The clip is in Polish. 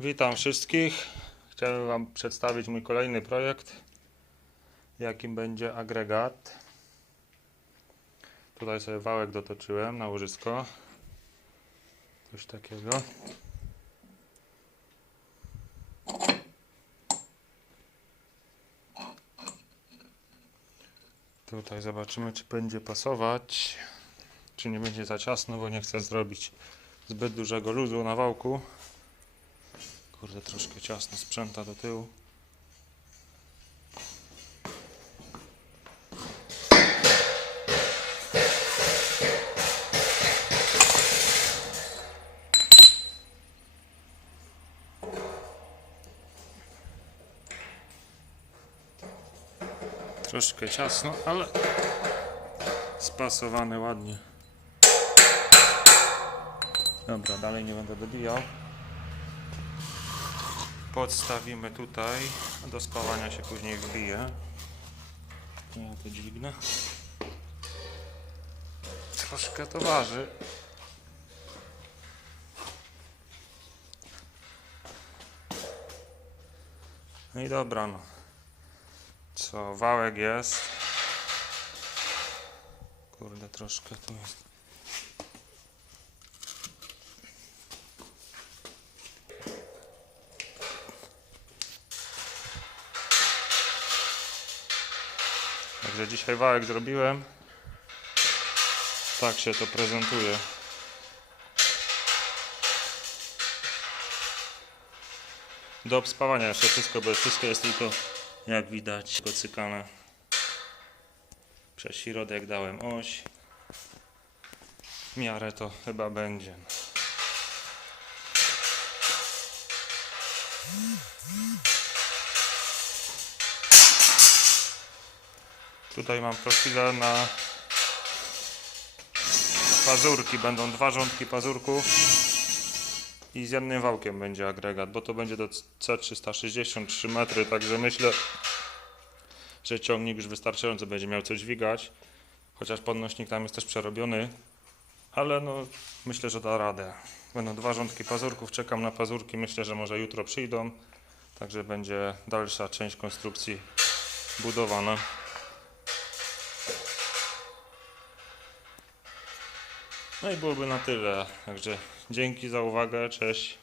Witam wszystkich. Chciałem Wam przedstawić mój kolejny projekt, jakim będzie agregat. Tutaj sobie wałek dotoczyłem na łożysko. Coś takiego. Tutaj zobaczymy, czy będzie pasować, czy nie będzie za ciasno, bo nie chcę zrobić zbyt dużego luzu na wałku. Kurde, troszkę ciasno sprzęta do tyłu. Troszkę ciasno, ale spasowane ładnie. Dobra, dalej nie będę dobijał. Podstawimy tutaj. Do spawania się później wbije. Ja to dźwignę. Troszkę to waży. No i dobra, no. Co, wałek jest. Kurde, troszkę tu jest. Także dzisiaj wałek zrobiłem. Tak się to prezentuje. Do obspawania jeszcze wszystko, bo wszystko jest tylko jak widać gocykane. Przez środek dałem oś. W miarę to chyba będzie. Tutaj mam profile na pazurki. Będą dwa rządki pazurków i z jednym wałkiem będzie agregat, bo to będzie do C360 3 metry, także myślę, że ciągnik już wystarczająco będzie miał coś dźwigać, chociaż podnośnik tam jest też przerobiony, ale no myślę, że da radę. Będą dwa rządki pazurków, czekam na pazurki, myślę, że może jutro przyjdą, także będzie dalsza część konstrukcji budowana. No i byłoby na tyle. Także dzięki za uwagę. Cześć.